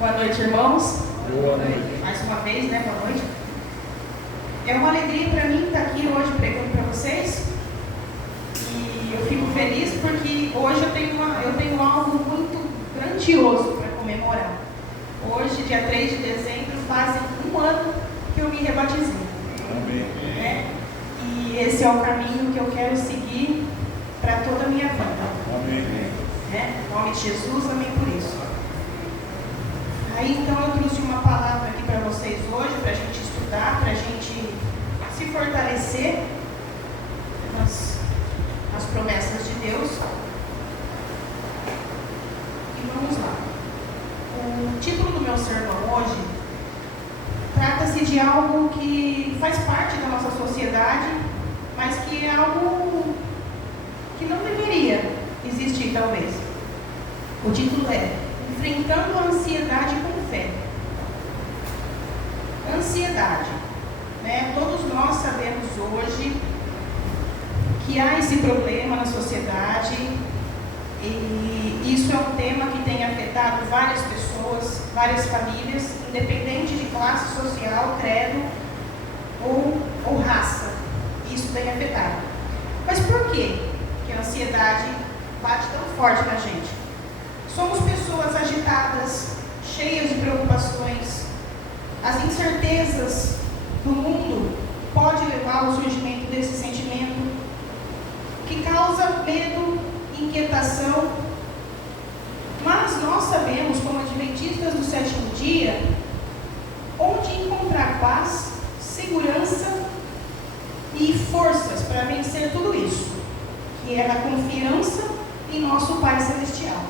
Boa noite, irmãos. Boa noite. Mais uma vez, né? Boa noite. É uma alegria para mim estar aqui hoje pregando para vocês. E eu fico feliz porque hoje eu tenho algo muito grandioso para comemorar. Hoje, dia 3 de dezembro, fazem um ano que eu me rebatizei. Amém. Né? E esse é o caminho que eu quero seguir para toda a minha vida. Amém. Né? Em nome de Jesus, amém por isso. Aí então eu trouxe uma palavra aqui para vocês hoje, para a gente estudar, para a gente se fortalecer nas promessas de Deus. E vamos lá. O título do meu sermão hoje trata-se de algo que faz parte da nossa sociedade, mas que é algo que não deveria existir, talvez. O título é Enfrentando a Ansiedade com Fé. Ansiedade. Né? Todos nós sabemos hoje que há esse problema na sociedade e isso é um tema que tem afetado várias pessoas, várias famílias, independente de classe social, credo ou raça. Isso tem afetado. Mas por quê que a ansiedade bate tão forte na gente? Somos pessoas agitadas, cheias de preocupações. As incertezas do mundo podem levar ao surgimento desse sentimento que causa medo, inquietação. Mas nós sabemos, como adventistas do sétimo dia, onde encontrar paz, segurança e forças para vencer tudo isso, que é a confiança em nosso Pai Celestial.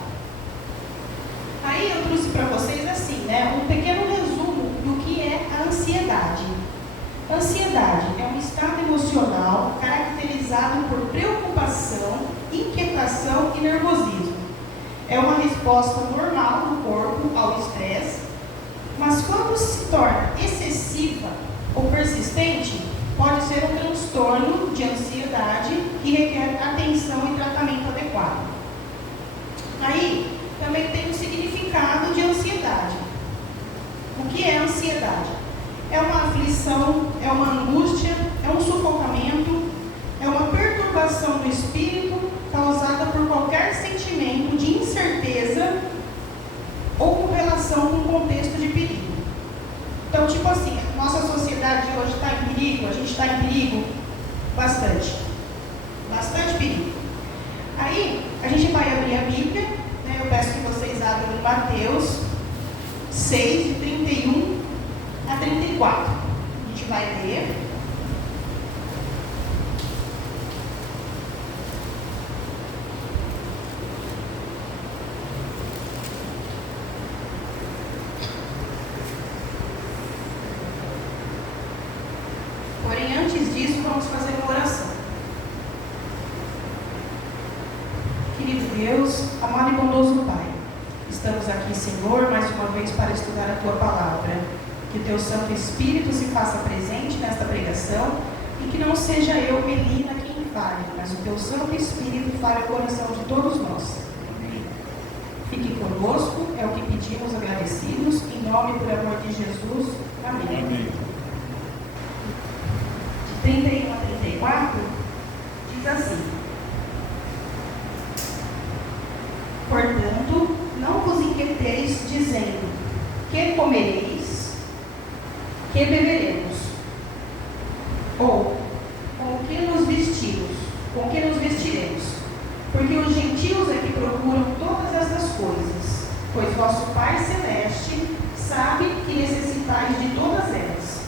Aí eu trouxe para vocês assim, um pequeno resumo do que é a ansiedade. Ansiedade é um estado emocional caracterizado por preocupação, inquietação e nervosismo. É uma resposta normal do corpo ao estresse, mas quando se torna excessiva ou persistente, pode ser um transtorno de ansiedade que requer atenção e tratamento adequado. Aí, também tem o significado de ansiedade. O que é ansiedade? É uma aflição, é uma angústia, é um sufocamento, é uma perturbação do espírito causada por qualquer sentimento de incerteza ou com relação com um contexto de perigo. Então, tipo assim, nossa sociedade hoje está em perigo, a gente está em perigo bastante perigo. Aí, a gente vai abrir a Bíblia. Eu peço que vocês abram em Mateus 6, de 31 a 34. A gente vai ler. Porém, antes disso, vamos fazer uma oração. Querido Deus, amado e bondoso Pai, estamos aqui, Senhor, mais uma vez para estudar a Tua Palavra. Que o Teu Santo Espírito se faça presente nesta pregação e que não seja eu, Melina, quem fale, mas o Teu Santo Espírito fale o coração de todos nós. Fique conosco, é o que pedimos agradecidos, em nome e por amor de Jesus. Amém. Amém. De 31 a 34, diz assim: Portanto, não vos inquieteis, dizendo: que comereis, que beberemos, ou com que nos vestiremos, porque os gentios é que procuram todas estas coisas, pois vosso Pai Celeste sabe que necessitais de todas elas.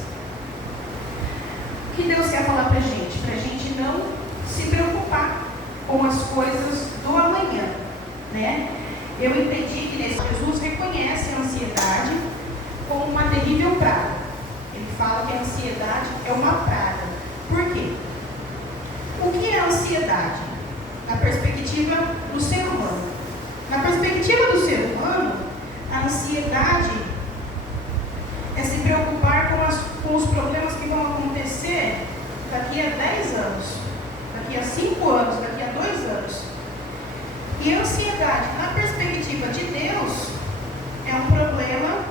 O que Deus quer falar para a gente não se preocupar com as coisas do amanhã. Eu entendi que Jesus reconhece a ansiedade como uma terrível praga. Ele fala que a ansiedade é uma praga. Por quê? O que é a ansiedade? Na perspectiva do ser humano. Na perspectiva do ser humano, a ansiedade é se preocupar com os problemas que vão acontecer daqui a 10 anos, daqui a 5 anos, daqui a 2 anos. E a ansiedade, na perspectiva de Deus, é um problema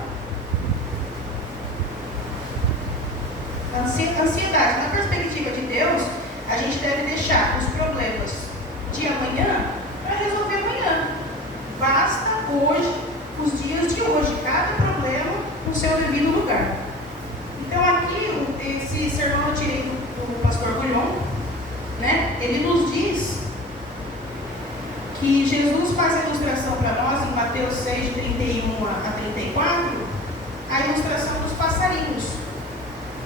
Ansiedade. Na perspectiva de Deus, a gente deve deixar os problemas de amanhã para resolver amanhã. Basta hoje, os dias de hoje, cada problema no seu devido lugar. Então aqui, esse sermão eu tirei do pastor Guilhom, né? Ele nos diz que Jesus faz a ilustração para nós em Mateus 6, de 31 a 34, a ilustração dos passarinhos.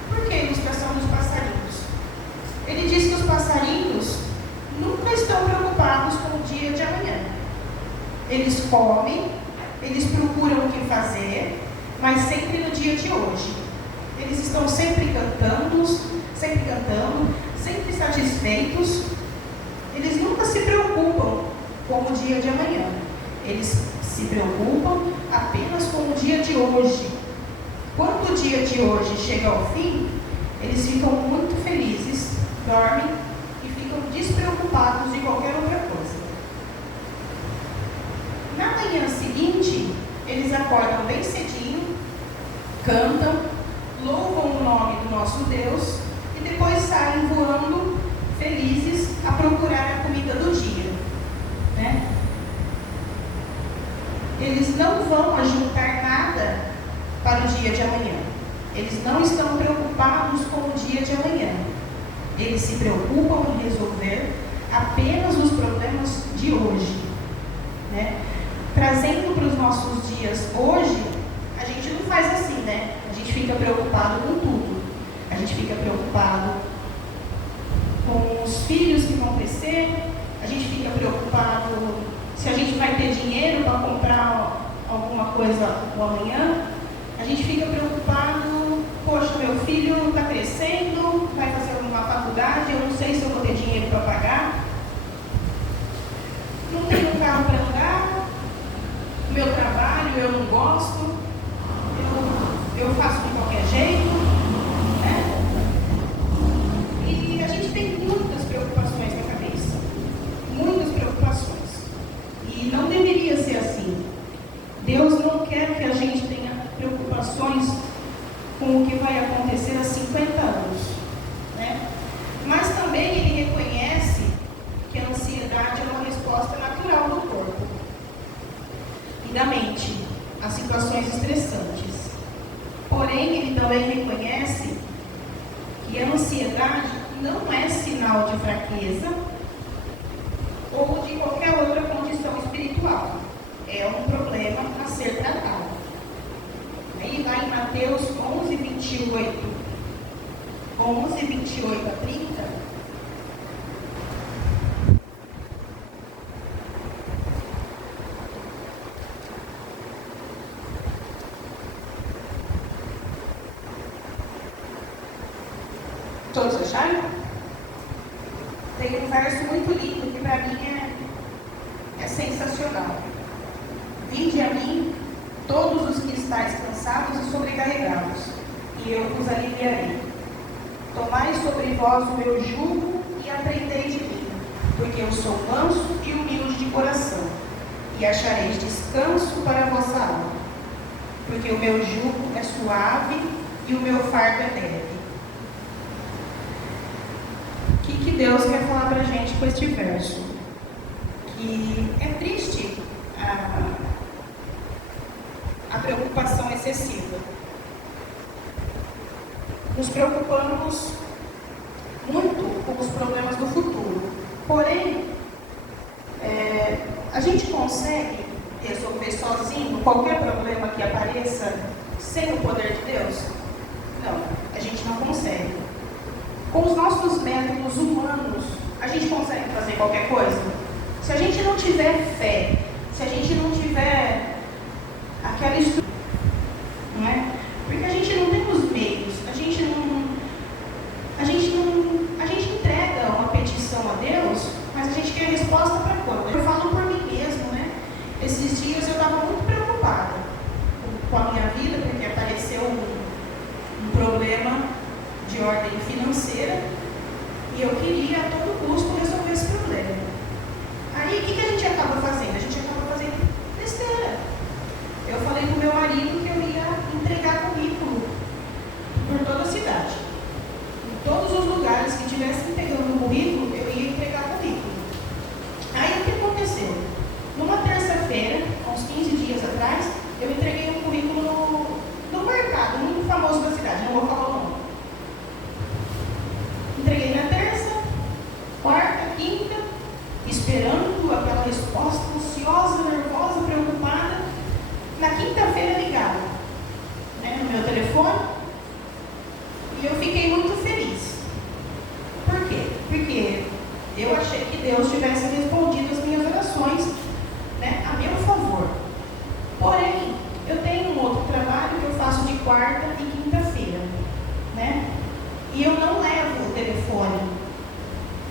Por que a ilustração dos passarinhos? Ele diz que os passarinhos nunca estão preocupados com o dia de amanhã. Eles comem, eles procuram o que fazer, mas sempre no dia de hoje. Eles estão sempre cantando, sempre satisfeitos. Eles nunca se preocupam com o dia de amanhã. Eles se preocupam apenas com o dia de hoje. Quando o dia de hoje chega ao fim, eles ficam muito felizes, dormem e ficam despreocupados de qualquer outra coisa. Na manhã seguinte, eles acordam bem cedinho, cantam, louvam o nome do nosso Deus e depois saem voando felizes a procurar a comida do dia, né? Eles não vão ajuntar nada para o dia de amanhã. Eles não estão preocupados com o dia de amanhã. Eles se preocupam em resolver apenas os problemas de hoje, né? Trazendo para os nossos dias hoje, a gente não faz assim, né? A gente fica preocupado com tudo. A gente fica preocupado com os filhos que vão crescer, a gente fica preocupado se a gente vai ter dinheiro para comprar alguma coisa no amanhã, a gente fica preocupado, poxa, meu filho está crescendo, vai fazer uma faculdade, eu não sei se eu vou ter dinheiro para pagar, não tenho carro para andar, meu trabalho eu não gosto, eu faço de qualquer jeito, né? E a gente tem muitas preocupações na cabeça, muitas preocupações. E não deveria ser assim. Deus não quer que a gente tenha preocupações com o que vai acontecer há 50 anos, né? Mas também Ele reconhece que a ansiedade é uma resposta natural do corpo e da mente a situações estressantes. Porém, Ele também reconhece que a ansiedade não é sinal de fraqueza ou de qualquer outra condição espiritual. É um problema a ser tratado. Aí lá em Mateus 11, 28 a 30, todos acharam? Tem um verso muito lindo que para mim é sensacional. Vinde a mim, todos os que estáis cansados e sobrecarregados, e eu vos aliviarei. Tomai sobre vós o meu jugo e aprendei de mim, porque eu sou manso e humilde de coração, e achareis descanso para a vossa alma. Porque o meu jugo é suave e o meu fardo é leve. O que Deus quer falar para a gente com este verso? Que é triste a preocupação excessiva. Nos preocupamos muito com os problemas do futuro. Porém, a gente consegue resolver sozinho qualquer problema que apareça sem o poder de Deus? Não, a gente não consegue. Com os nossos métodos humanos, a gente consegue fazer qualquer coisa? Se a gente não tiver fé, se a gente não tiver aquela estrutura, não é? Porque a gente não tem os meios, a gente entrega uma petição a Deus, mas a gente quer resposta para quando? Eu falo por mim mesmo, né? Esses dias eu estava muito preocupada com a minha vida, porque apareceu um problema de ordem financeira e eu queria a todo custo resolver esse problema. Aí o que a gente acaba fazendo? A gente acaba fazendo besteira. Eu falei com o meu marido que eu ia entregar currículo por toda a cidade. né, no meu telefone, e eu fiquei muito feliz. Por quê? Porque eu achei que Deus tivesse respondido as minhas orações, né, a meu favor. Porém, eu tenho um outro trabalho que eu faço de quarta e quinta-feira, né? E eu não levo o telefone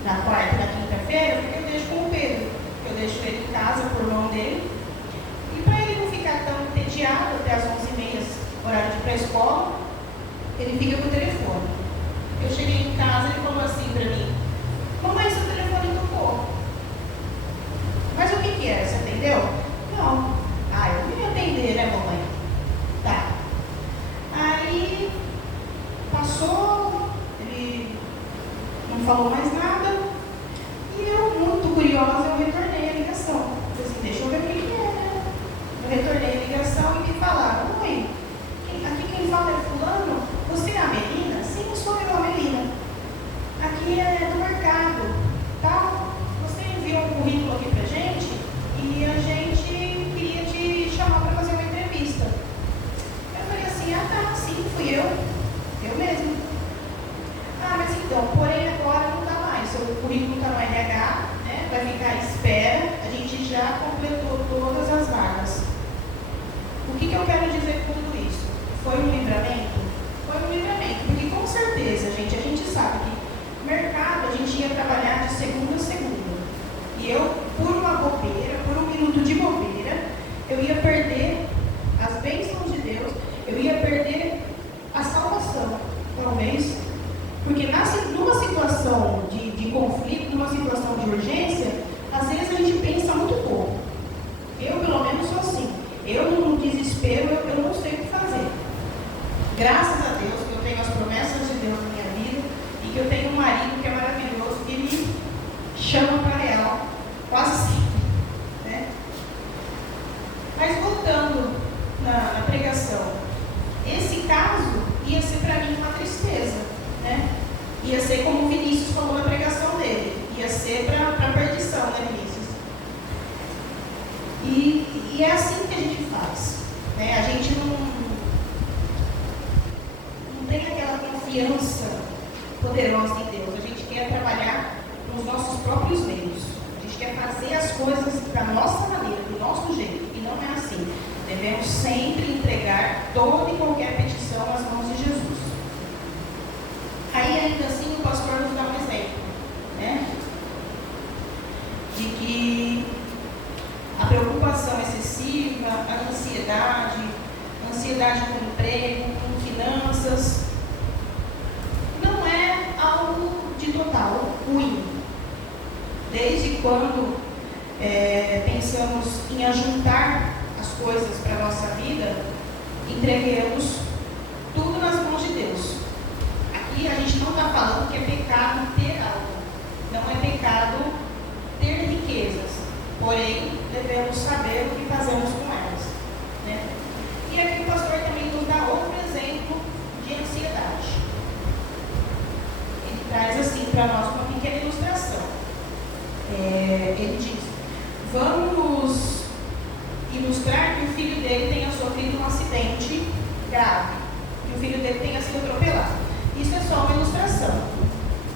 na quarta e na quinta-feira, porque eu deixo com o Pedro. Eu deixo ele em casa por mão dele. E para ele não ficar tão entediado até as 11h30, horário de ir para a escola, ele fica com o telefone. Eu cheguei em casa e ele falou assim para mim: mamãe, seu telefone tocou. Mas o que era? Você atendeu? Não. Ah, eu não ia atender, né, mamãe? Tá. Aí passou, ele não falou mais nada. E eu, muito curiosa, eu retornei a ligação. Falei assim, deixa eu ver o que é, né? Eu retornei a ligação e me falaram: oi, aqui quem fala é fulano, você é a Melina? Sim, sou eu, a Melina. Aqui é do mercado, tá? Você enviou um currículo aqui pra gente e a gente queria te chamar para fazer uma entrevista. Eu falei assim: ah tá, sim, fui eu mesmo. Ah, mas então, porém agora não dá mais, seu currículo está no RH, né? Vai ficar à espera, a gente já completou todas as vagas. O que eu quero dizer com tudo isso? Foi um livramento? Foi um livramento, porque com certeza, gente, a gente sabe que mercado a gente ia trabalhar de segunda a segunda. E eu, por uma bobeira, por um minuto de bobeira, eu ia perder as bênçãos de Deus, eu ia perder a salvação, talvez. Porque numa situação de conflito, numa situação de urgência, às vezes a gente pensa muito pouco. Eu, pelo menos, sou assim. Eu, no desespero, eu não sei o que fazer. Graças a Deus que eu tenho as promessas de Deus na minha vida e que eu tenho um marido que é maravilhoso e me chama para ela, quase sempre, né? Mas voltando na pregação, esse caso ia ser para mim uma tristeza, né? Ia ser como o Vinícius falou na pregação dele, ia ser para perdição, né, Vinícius? E é assim que a gente faz, né? A gente não tem aquela confiança poderosa em Deus. A gente quer trabalhar nos nossos próprios meios. A gente quer fazer as coisas da nossa maneira, do nosso jeito. E não é assim. Devemos sempre entregar toda e qualquer petição às mãos de Jesus. Aí, ainda assim, o pastor nos dá um exemplo, né? De que a preocupação excessiva, a ansiedade com emprego, com finanças, não é algo de total ruim. Desde quando pensamos em ajuntar as coisas para a nossa vida, entreguemos tudo nas mãos de Deus. Aqui a gente não está falando que é pecado ter algo, não é pecado ter riquezas, porém devemos saber o que fazemos com elas, né? E aqui o pastor também nos dá outro exemplo de ansiedade. Ele traz assim para nós uma pequena ilustração. Ele diz: vamos ilustrar que o filho dele tenha sofrido um acidente grave, que o filho dele tenha sido atropelado. Isso é só uma ilustração.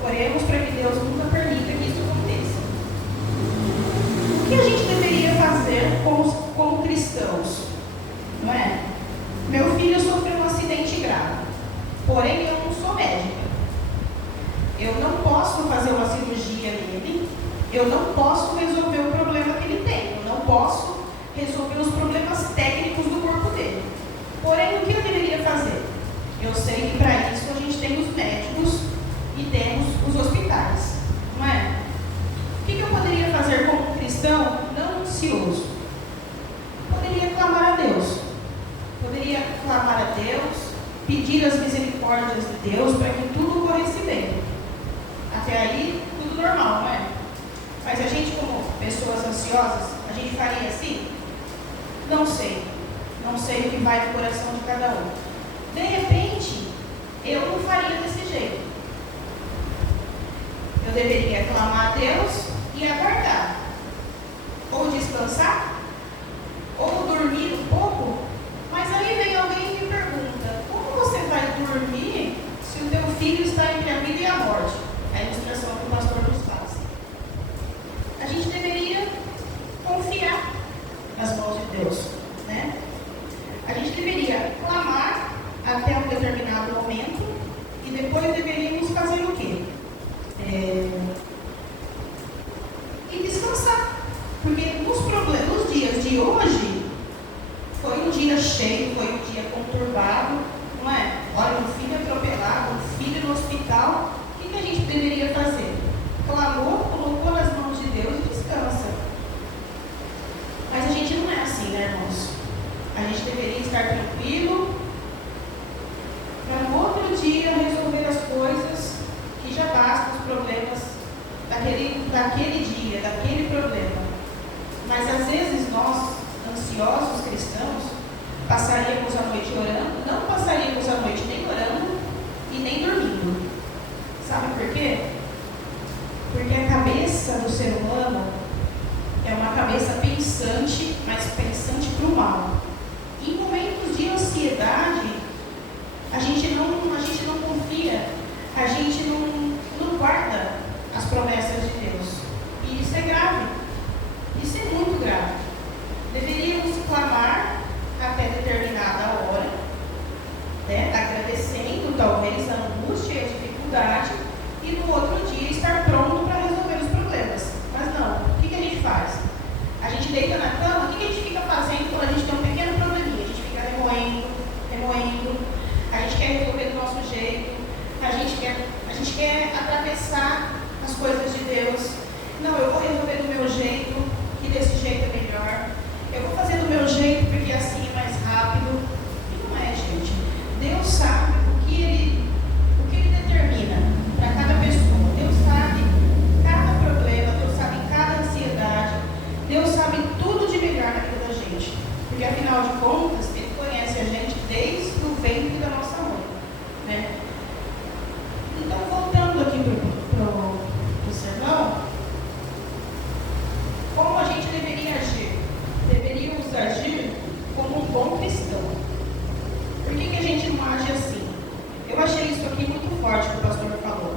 Oremos para que Deus nunca permita que isso aconteça. O que a gente deveria fazer como cristãos? Não é? Meu filho sofreu um acidente grave, porém eu não sou médica. Eu não posso fazer uma cirurgia nele, eu não posso resolver o problema que ele tem, eu não posso resolver os problemas técnicos do corpo dele. Porém, o que eu deveria fazer? Eu sei que para isso a gente tem os médicos e temos os hospitais, não é? O que eu poderia fazer como cristão não ansioso? Poderia clamar a Deus. Poderia clamar a Deus, pedir as misericórdias de Deus para que tudo corresse bem. Até aí, tudo normal, não é? Mas a gente, como pessoas ansiosas, a gente faria assim? Não sei. Não sei o que vai no coração de cada um. De repente, eu não faria desse jeito. Eu deveria clamar a Deus e aguardar. Ou descansar, ou dormir um pouco. Mas aí vem alguém e me pergunta: até um determinado momento e depois deveríamos fazer o quê? E descansar. Porque nos dias de hoje, foi um dia cheio, foi um dia conturbado, não é? Olha, um filho atropelado, um filho no hospital, o que a gente deveria fazer? Clamou, colocou nas mãos de Deus e descansa. Mas a gente não é assim, né, irmãos? A gente deveria estar tranquilo para no outro dia resolver as coisas que já bastam os problemas daquele dia, daquele problema. Mas às vezes nós, ansiosos cristãos, passaríamos a noite orando, não passaríamos a noite nem orando e nem dormindo. Sabe por quê? Porque a cabeça do ser humano é uma cabeça pensante, mas pensante para o mal. Em momentos de ansiedade, a gente não confia, a gente não guarda as promessas de Deus. E isso é grave. Isso é muito grave. Deveríamos clamar até determinada hora, né, agradecendo talvez a angústia e a dificuldade, e no outro dia estar pronto para resolver os problemas. Mas não, o que a gente faz? A gente deita na cama, o que a gente fica fazendo quando a gente tem um pequeno probleminha? A gente fica remoendo, a gente quer resolver do nosso jeito, a gente quer atravessar as coisas de Deus. Não, eu vou resolver do meu jeito, que desse jeito é melhor. Eu vou fazer do meu jeito porque assim é mais rápido. E não é, gente. Deus sabe o que Ele determina para cada pessoa. Deus sabe cada problema, Deus sabe cada ansiedade. Deus sabe tudo de melhor na vida da gente. Porque afinal de contas, Ele conhece a gente desde o ventre da nossa mãe, né? Então, voltando aqui para o sermão, como a gente deveria agir? Deveríamos agir como um bom cristão. Por que a gente não age assim? Eu achei isso aqui muito forte que o pastor falou.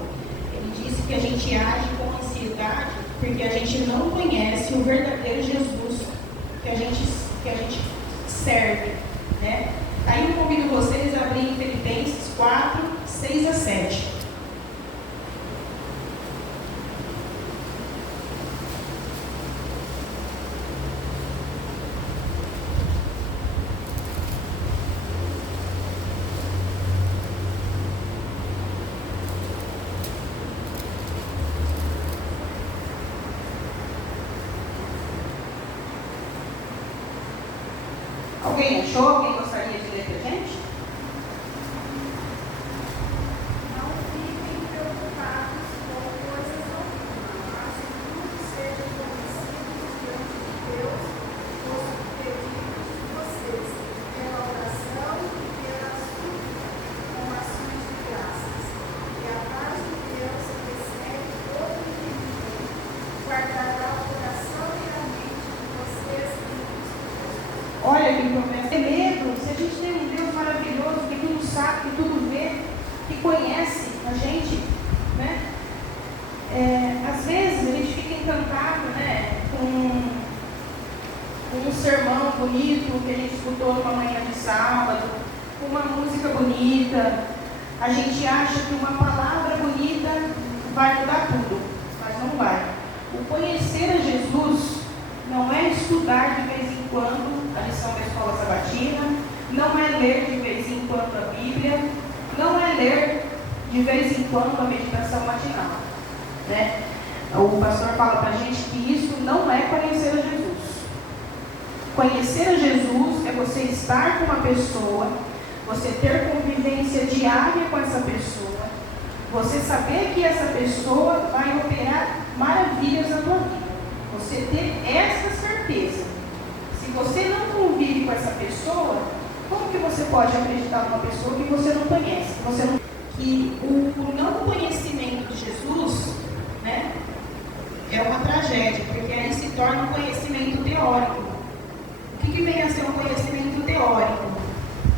Ele disse que a gente age com ansiedade porque a gente não conhece o verdadeiro Jesus que a gente serve, né? Aí eu convido vocês a abrirem Filipenses 4, 6 a 7. Alguém achou? Alguém gostaria de ler para a gente? Não fiquem preocupados com coisas alguma, mas tudo seja conhecido diante de Deus, os pedidos de vocês, pela oração e pela súplica, com ações de graças. E a paz de Deus, que excede todo entendimento, guardará o coração e a mente de vocês em Cristo Jesus. Olha que promessa. Tem medo. Se a gente tem um Deus maravilhoso que tudo sabe, que tudo vê, que conhece a gente, né? Às vezes a gente fica encantado, né, com um sermão bonito que a gente escutou numa manhã de sábado, com uma música bonita. A gente acha que uma palavra bonita vai mudar tudo, mas não vai. O conhecer a Jesus não é estudar de vez em quando a lição da escola sabatina, não é ler de vez em quando a Bíblia, não é ler de vez em quando a meditação matinal, né? O pastor fala para a gente que isso não é conhecer a Jesus. Conhecer a Jesus é você estar com uma pessoa, você ter convivência diária com essa pessoa, você saber que essa pessoa vai operar maravilhas na tua vida. Você ter essa certeza. Se você não convive com essa pessoa, como que você pode acreditar numa pessoa que você não conhece? Que o não conhecimento de Jesus, né, é uma tragédia, porque aí se torna um conhecimento teórico. O que vem a ser um conhecimento teórico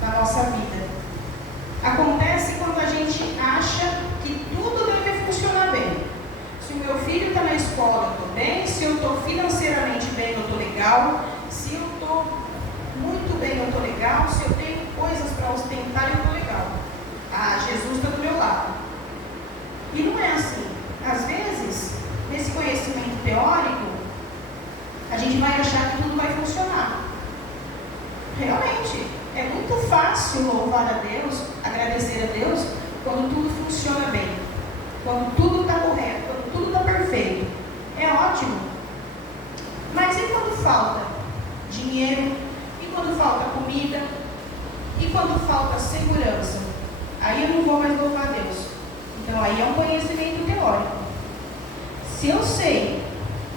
na nossa vida? Acontece quando a gente acha que tudo deve funcionar bem. Se o meu filho está na escola, eu estou bem. Se eu estou financeiramente bem, eu estou legal. Se eu estou muito bem, eu estou legal. Se eu tenho coisas para ostentar, eu estou legal. Ah, Jesus está do meu lado. E não é assim. Às vezes, nesse conhecimento teórico, a gente vai achar que tudo vai funcionar. Realmente, é muito fácil louvar a Deus, agradecer a Deus, quando tudo funciona bem, quando tudo está correto, quando tudo está perfeito. É ótimo. Mas e quando falta dinheiro? E quando falta comida? E quando falta segurança? Aí eu não vou mais louvar a Deus. Então aí é um conhecimento teórico. Se eu sei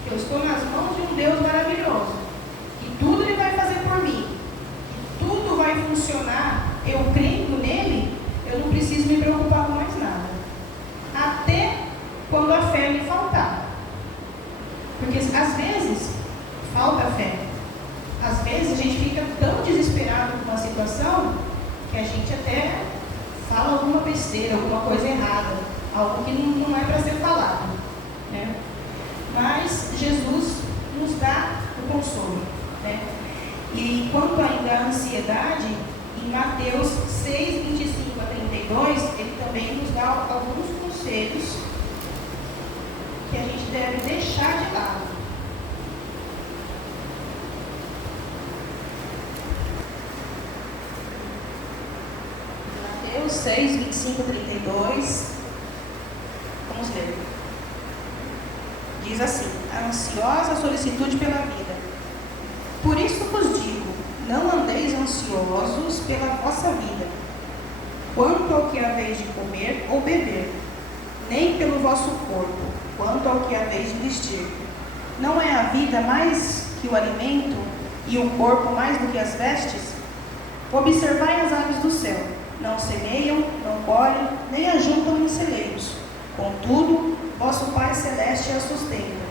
que eu estou nas mãos de um Deus maravilhoso, que tudo Ele vai fazer por mim, que tudo vai funcionar, eu crendo nele, eu não preciso me preocupar com mais nada. Até quando a fé me faltar. Porque às vezes falta fé. Às vezes a gente fica tão desesperado com uma situação que a gente até fala alguma besteira, alguma coisa errada, algo que não é para ser falado, né? Mas Jesus nos dá o consolo, né? E quanto ainda à ansiedade, em Mateus 6, 25 a 32, ele também nos dá alguns conselhos que a gente deve deixar de lado. Mateus 6, 25 a 32. Vamos ler. Diz assim: a ansiosa solicitude pela vida. Por isso vos digo, não andeis ansiosos pela vossa vida, quanto ao que haveis de comer ou beber, nem pelo vosso corpo, quanto ao que haveis de vestir. Não é a vida mais que o alimento, e o corpo mais do que as vestes? Observai as aves do céu, não semeiam, não colhem, nem ajuntam em celeiros. Contudo, vosso Pai Celeste as sustenta.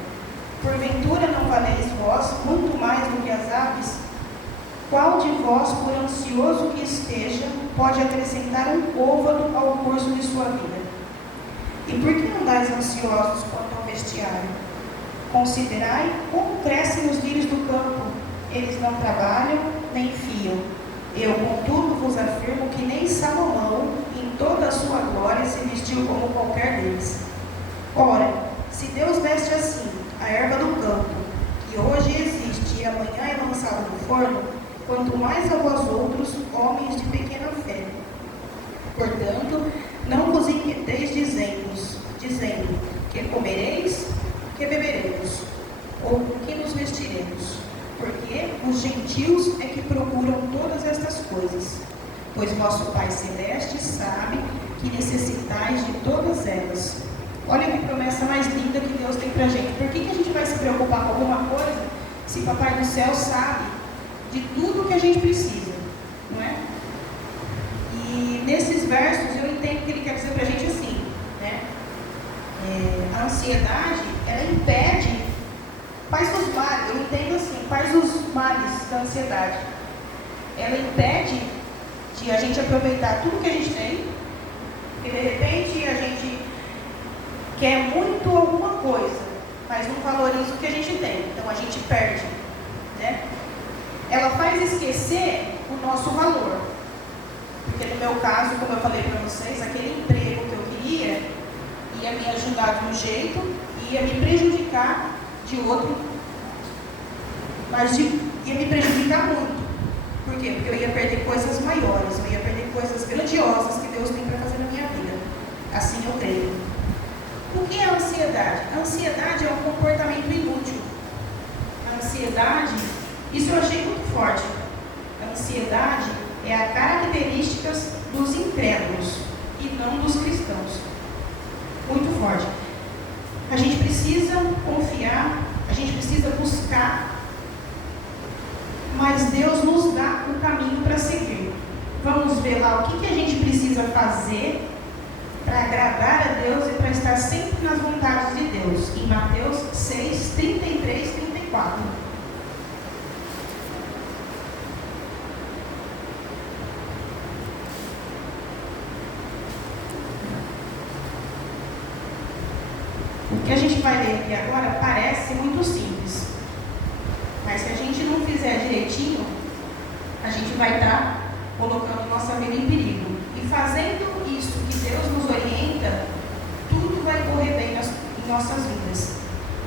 Porventura não valeis vós muito mais do que as aves? Qual de vós, por ansioso que esteja, pode acrescentar um côvado ao curso de sua vida? E por que andais ansiosos quanto ao vestiário? Considerai como crescem os lírios do campo. Eles não trabalham, nem fiam. Eu, contudo, vos afirmo que nem Salomão, em toda a sua glória, se vestiu como qualquer deles. Ora, se Deus veste assim a erva do campo, que hoje existe e amanhã é lançada no forno, quanto mais a vós outros, homens de pequena fé. Portanto, não vos inquieteis dizendo, que comereis, que beberemos, ou com que nos vestiremos, porque os gentios é que procuram todas estas coisas, pois vosso Pai Celeste sabe que necessitais de todas elas. Olha que promessa mais linda que Deus tem pra gente. Por que a gente vai se preocupar com alguma coisa, se Papai do Céu sabe de tudo que a gente precisa, não é? E nesses versos eu entendo que ele quer dizer pra gente assim, né? A ansiedade, ela impede, faz os males, eu entendo assim, faz os males da ansiedade. Ela impede de a gente aproveitar tudo que a gente tem, e de repente a gente quer muito alguma coisa, mas não valoriza o que a gente tem, então a gente perde, né? Ela faz esquecer o nosso valor, porque no meu caso, como eu falei para vocês, aquele emprego que eu queria ia me ajudar de um jeito, ia me prejudicar de outro, mas ia me prejudicar muito. Por quê? Porque eu ia perder coisas maiores, eu ia perder coisas grandiosas que Deus tem para fazer na minha vida. Assim eu creio. O que é a ansiedade? A ansiedade é um comportamento inútil. A ansiedade, isso eu achei muito forte. A ansiedade é a característica dos incrédulos e não dos cristãos. Muito forte. A gente precisa confiar, a gente precisa buscar, mas Deus nos dá o caminho para seguir. Vamos ver lá o que a gente precisa fazer para agradar a Deus e para estar sempre nas vontades de Deus. Em Mateus 6, 33, 34. O que a gente vai ler aqui agora parece muito simples, mas se a gente não fizer direitinho, a gente vai estar colocando nossa vida em perigo. E fazendo isso Deus nos orienta, tudo vai correr bem em nossas vidas.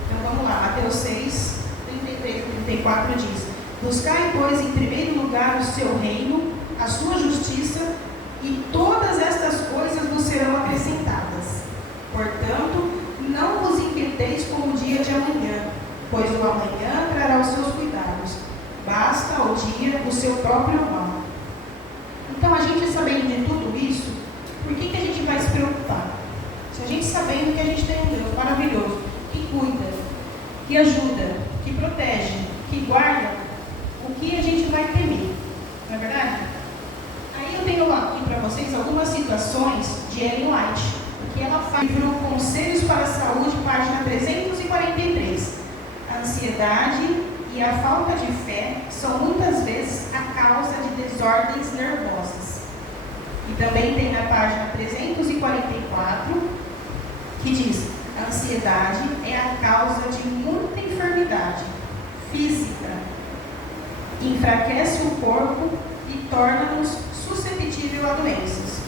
Então vamos lá, Mateus 6, 33 e 34 diz: buscai, pois, em primeiro lugar o seu reino, a sua justiça, e todas estas coisas vos serão acrescentadas. Portanto, não vos inquieteis com o dia de amanhã, pois o amanhã trará os seus cuidados. Basta ao dia o seu próprio mal. Então, a gente sabendo de tudo isso, por que a gente vai se preocupar? Se a gente sabendo que a gente tem um Deus maravilhoso, que cuida, que ajuda, que protege, que guarda, o que a gente vai temer? Não é verdade? Aí eu tenho aqui para vocês algumas citações de Ellen White, que ela faz no livro Conselhos para a Saúde, página 343. A ansiedade e a falta de fé são muitas vezes a causa de desordens nervosas. E também tem na página 344, que diz: a ansiedade é a causa de muita enfermidade física, enfraquece o corpo e torna-nos suscetíveis a doenças.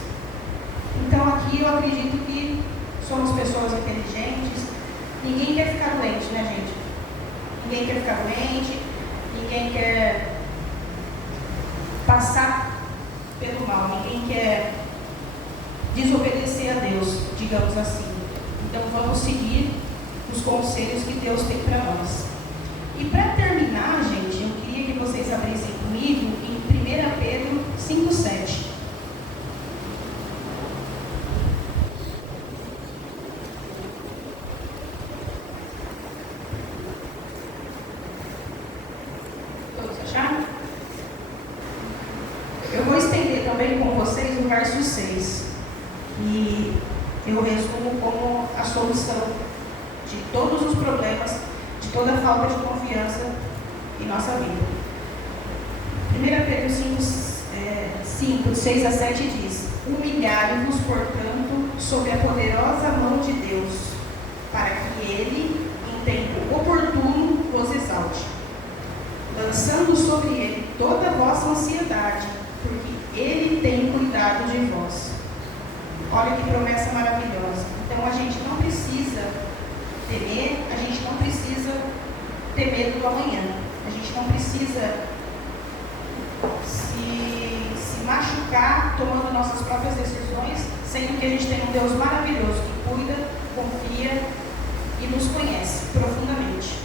Então aqui eu acredito que somos pessoas inteligentes, ninguém quer ficar doente, né, gente? Ninguém quer ficar doente, ninguém quer passar pelo mal, ninguém quer desobedecer a Deus, digamos assim. Então vamos seguir os conselhos que Deus tem para nós. E para terminar, gente, eu queria que vocês abrissem comigo em 1 Pedro 5,7. Todos acharam? Eu vou estender também com vocês o verso 6, que eu resumo como a solução de todos os problemas, de toda a falta de confiança em nossa vida. 1 Pedro 5, 6 a 7 diz: humilhai-vos, portanto, sob a poderosa mão de Deus, para que Ele, em tempo oportuno, vos exalte, lançando sobre Ele toda a vossa ansiedade, porque Ele tem cuidado de vós. Olha que promessa maravilhosa. Então a gente não precisa temer, a gente não precisa ter medo do amanhã, a gente não precisa se machucar tomando nossas próprias decisões, sendo que a gente tem um Deus maravilhoso que cuida, confia e nos conhece profundamente.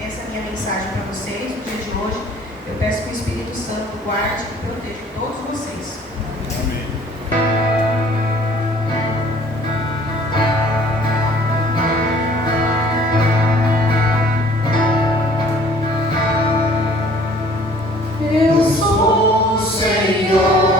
Essa é a minha mensagem para vocês no dia de hoje. Eu peço que o Espírito Santo guarde e proteja todos vocês. Amém. Eu sou o Senhor.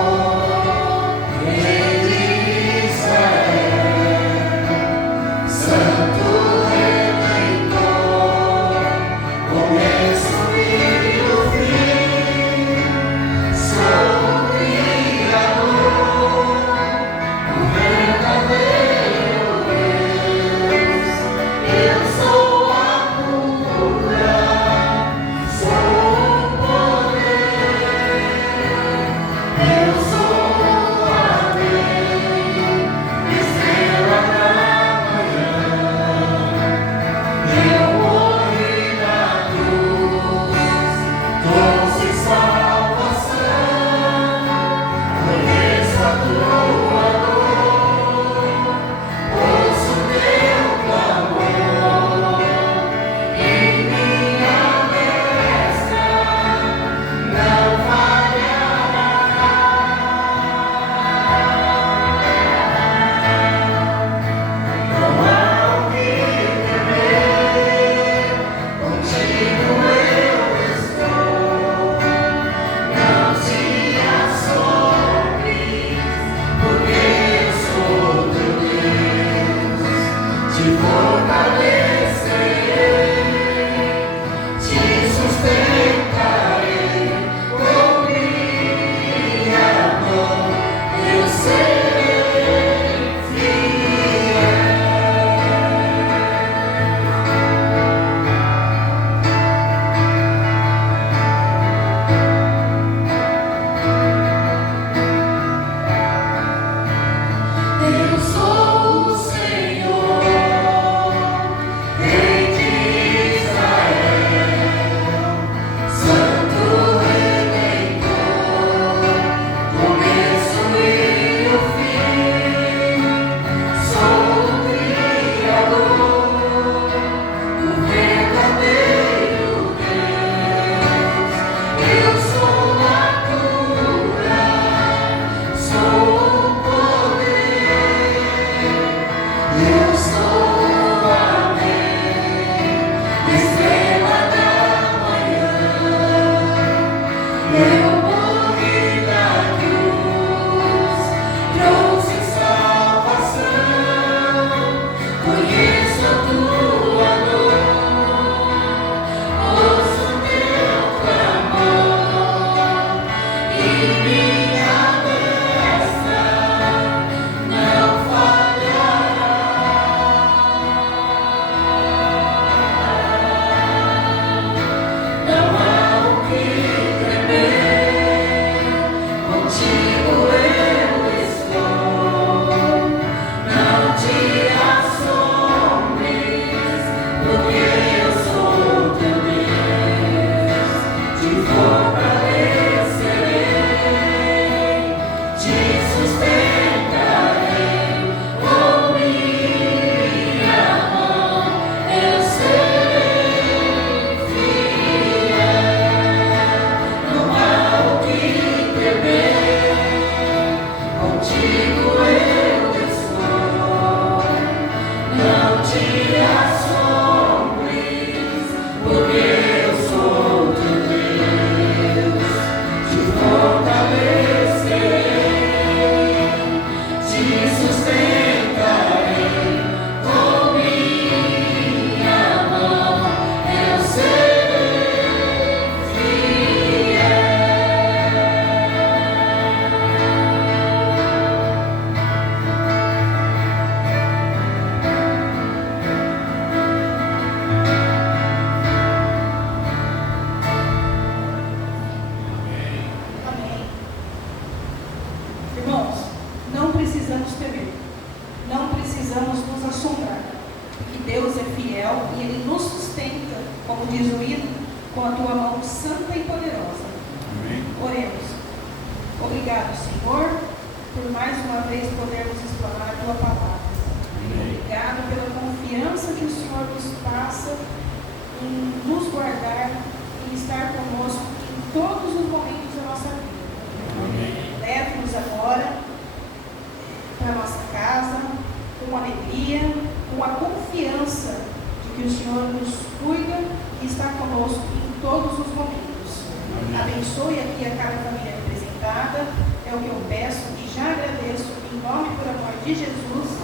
Abençoe aqui a cada família representada, é o que eu peço e já agradeço em nome e por amor de Jesus.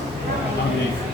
Amém.